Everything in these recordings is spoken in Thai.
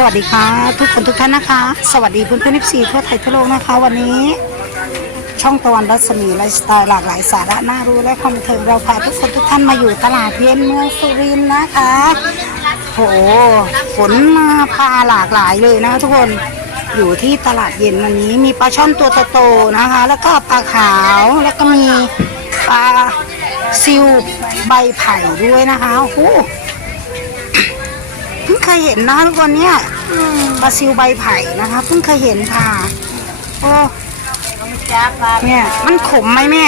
สวัสดีค่ะ ทุกคนทุกท่านนะคะ สวัสดีเพื่อนเพื่อนนิสีทั่วไทยทั่วโลกนะคะ วันนี้ ช่องตะวันรัศมีไลฟ์สไตล์หลากหลายสาระน่ารู้และความเทิงเราพาทุกคนทุกท่านมาอยู่ตลาดเย็นเมืองสุรินทร์นะคะโหฝนมาพาหลากหลายเลยนะคะทุกคนอยู่ที่ตลาดเย็นวันนี้มีปลาช่อนตัวโตๆนะคะ แล้วก็ปลาขาวแล้วก็มีปลาซิวใบไผ่ด้วยนะคะโอ้ พิ่งเคยเห็นนะทุกคนเนี่ยปลาซิวใบไผ่นะคะเพิ่งเคยเห็นค่ะโอ้เนี่ยมันขมไหมแม่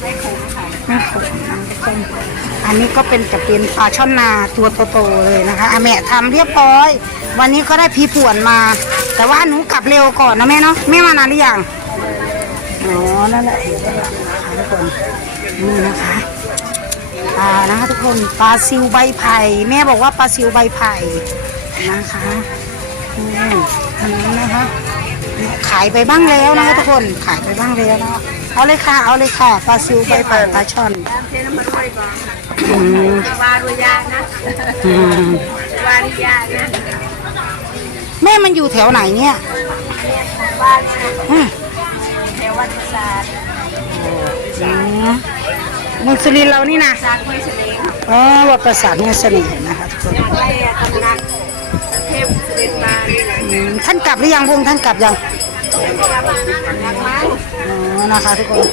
ไม่ขมค่ะไม่ขมนะทุกคนอันนี้ก็เป็นจะเป็นปลาช่อนนาตัวโตๆเลยนะคะอแม่ทำเรียบร้อย วันนี้ก็ได้พีผวนมา แต่ว่าหนูกลับเร็วก่อนนะแม่เนาะแม่มานานหรือยังอ๋อนั่นแหละทุกคนนี่นะคะ ปลานะคะทุกคนปลาซิวใบไผ่แม่บอกว่าปลาซิวใบไผ่นะคะอืมอันนั้นนะคะ ขายไปบ้างแล้วนะคะทุกคนขายไปบ้างแล้วนะเอาเลยค่ะ เอาเลยค่ะปลาซิวใบไผ่ปลาช่อนวยก่อนอืมวารุยานะอืมวาริยานะแม่มันอยู่แถวไหนเนี่ยบ้านแถววัดศาสตร์ เมุสลินเรานี่นะศาสตร์ห้วยเฉลงอ๋อวัดประสาทเงินเสน่ห์นะคะทุกคนไล่ตำหนักเทพเสด็จมานี่เลยอืมท่านกลับหรือยังพงษ์ท่านกลับยังนักมั้งอ๋อนะคะทุกคน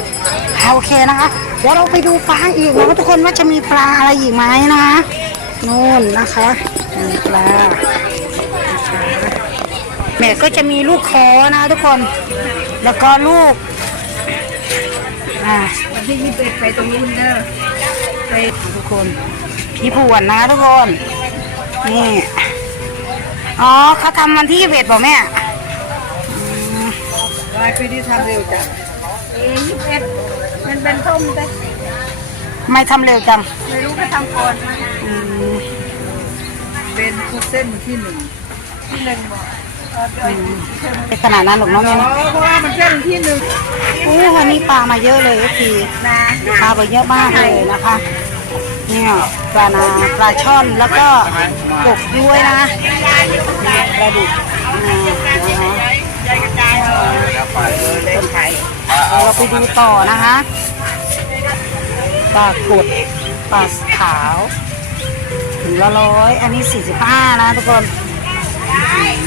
เอาโอเคนะคะเดี๋ยวเราไปดูปลาอีกนะทุกคนว่าจะมีปลาอะไรอีกไหมนะคะนู่นนะคะมีปลานะคะแม่ก็จะมีลูกคอนะทุกคน แล้วก็ลูกอ่าวัน ที่ยี่สิบเอ็ดไปตรงนู้นเด้อไปทุกคนพี่ผวนนะทุกคน นี่ อ๋อเขาทำวันที่ยี่สิบเอ็ดบอกแม่รายปีที่ทำเร็วจังเอ้ยี่สิบเอ็ดมันเป็นต้มแต่ไม่ทำเร็วจัง ไม่รู้ก็ทำก่อนอืมเป็นคุกเส้นที่หนึ่งที่หนึ่งบอกเป็น ขนาดนั้นหรอกน้องแม่อ๋นะอเพราะว่ามันเส้นที่หนึ่งอู้วันนี้ปลามาเยอะเลยก็คือนะปลาไปเยอะมากเลยนะคะ เนี่ยปลานาปลาช่อนแล้วก็กบด้วยนะปลาดุกอ่านะคะต้นไผ่เราไปดูต่อนะคะปลากดปลาขาวถึงละร้อยอันนี้สี่สิบห้านะทุกคนนี่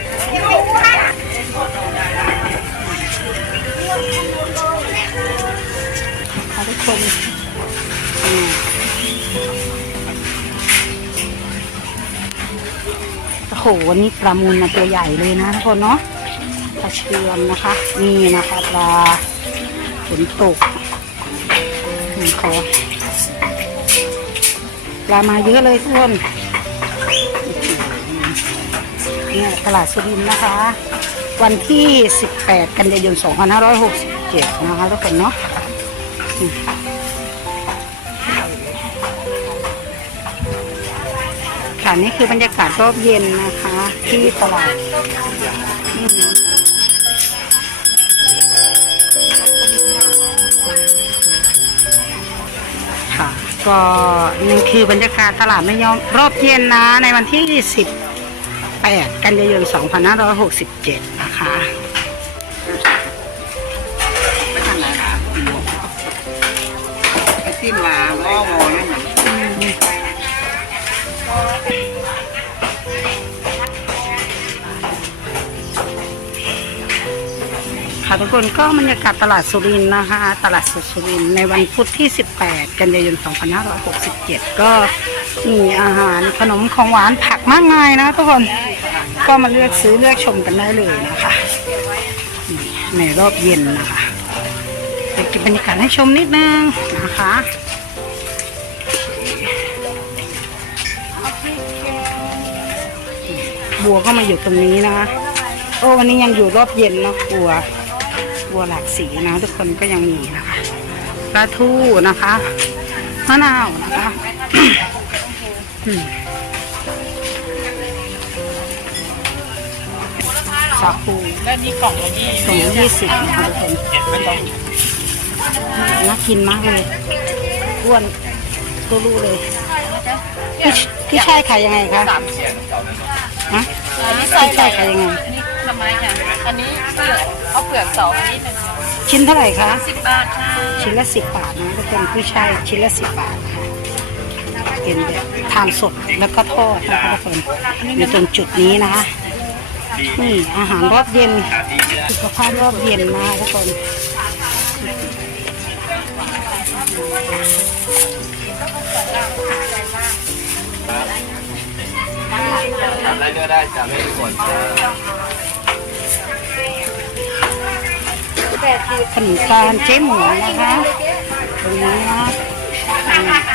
วันนี้ปลามูลมาตัวใหญ่เลยนะทุกคนเนาะปลาเชื่อมนะคะ นี่นะคะปลาฝนตกนี่ขอปลามาเยอะเลยทุกคนเนี่ยตลาดสุรินทร์นะคะ วันที่ 18 กันยายน 2567 นะคะทุกคนเนาะ นี่คือบรรยากาศรอบเย็นนะคะ ที่ตลาดอืมค่ะ ก็นี่คือบรรยากาศตลาดไม่ยอมรอบเย็นนะ ในวันที่ 18 กันยายน 2567 นะคะไปทางไหนนะไอ้ที่มาหม้อวอ ค่ะทุกคนก็บรรยากาศตลาดสุรินนะคะ ตลาดสดสุรินในวันพุธที่ 18 กันยายน 2567 ก็มีอาหารขนมของหวานผักมากมายนะทุกคนก็มาเลือกซื้อเลือกชมกันได้เลยนะคะ ในรอบเย็นนะคะเดี๋ยวเก็บบรรยากาศให้ชมนิดนึงนะคะบัวก็มาอยู่ตรงนี้นะคะโอ้วันนี้ยังอยู่รอบเย็นเนาะบัว บัวหลากสีนะ ทุกคนก็ยังมีนะคะปลาทูนะคะมะนาวนะคะอืมสาคูแล้วนี่กล่องละยี่ถุงยี่สิบนะคะทุกคนน่ากินมากเลยอ้วนตัวรู้เลยพี่พี่ชายขายยังไงคะฮะพี่ชายขายยังไง อันนี้ทำไมอะ อันนี้เปลือกเอาเปลือกสองอันนี้หนึ่งชิ้นเท่าไหร่คะ สิบบาทค่ะชิ้นละสิบบาทนะทุกคนผู้ชายชิ้นละสิบบาทค่ะเป็นแบบทานสดแล้วก็ทอดนะคะทุกคนอยู่ตรงจุดนี้นะคะนี่อาหารรอบเย็นสุขภาพรอบเย็นนะทุกคนทำอะไรก็ได้จะไม่กด ขนมตาลเจ๊หมูนะคะตรงนี้นะ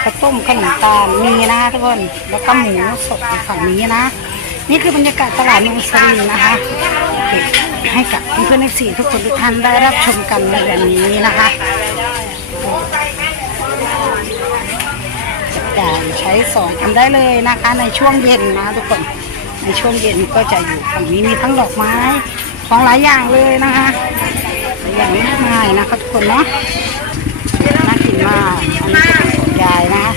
ข้าวต้มขนมตาลมีนะคะทุกคนแล้วก็หมูสดฝั่งนี้นะ นี่คือบรรยากาศตลาดนงสรินนะคะเก็บให้กับเพื่อนๆในสี่ทุกคนทุกท่านได้รับชมกันในวันนี้นะคะจ่ายใช้สอยกันได้เลยนะคะ ในช่วงเย็นนะทุกคนในช่วงเย็นก็จะอยู่ฝั่งนี้มีทั้งดอกไม้ของหลายอย่างเลยนะคะ อย่างมากมายๆนะคะทุกคนเนาะน่ากินมากอันนี้จะเป็นของยายนะคะ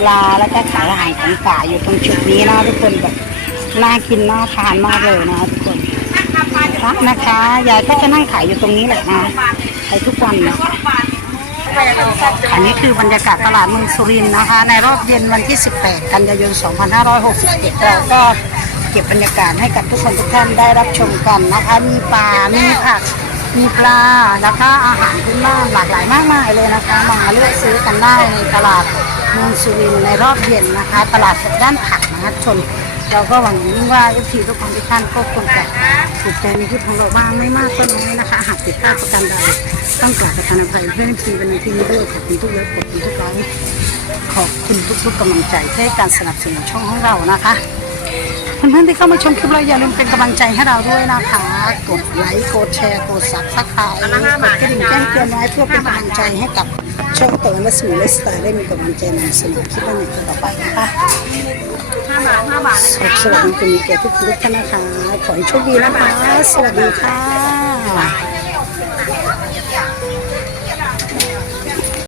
ปลาแล้วก็ขายอาหารของป่าอยู่ตรงจุดนี้นะทุกคนแบบน่ากินน่าทานมากเลยนะทุกคนพระนะคะยายก็จะนั่งขายอยู่ตรงนี้แหละนะขายทุกวันนะอันนี้คือบรรยากาศตลาดเมืองสุรินทร์นะคะ ในรอบเย็นวันที่ 18 กันยายน 2561เราก็เก็บบรรยากาศให้กับทุกคนทุกท่านได้รับชมกันนะคะ มีปลา มีผัก มีปลาแล้วก็อาหารพื้นบ้านหลากหลายมากมายเลยนะคะมาเลือกซื้อกันได้ในตลาดเมืองสุรินทร์ในรอบเย็นนะคะ ตลาดสดด้านผักนะคะชนเราก็หวังว่าเอฟทีทุกคนทุกท่านก็คงจะถูกใจในคลิปของเราบ้างไม่มากก็น้อยนะคะหากผิดพลาดประการใดต้องกราบประทานอภัยเพื่อนทีเป็นในที่นี้ด้วยขอบคุณทุกเลิฟขอบคุณทุกไลค์ขอบคุณทุกๆกำลังใจที่ให้การสนับสนุนช่องของเรานะคะ เพื่อนๆที่เข้ามาชมคลิปเราอย่าลืมเป็นกำลังใจให้เราด้วยนะคะ กดไลค์ กดแชร์ กดซับสไครต์กดกระดิ่งแจ้งเตือนไว้เพื่อเป็นกำลังใจให้กับช่องเต๋อและสื่อและสไตล์ได้มีกำลังใจในสนอคลิปใหม่ต่อไปนะคะห้าบาทห้าบาทสวัสดีคุณแก่ทุกท่านนะคะ ขอให้โชคดีนะคะ สวัสดีค่ะ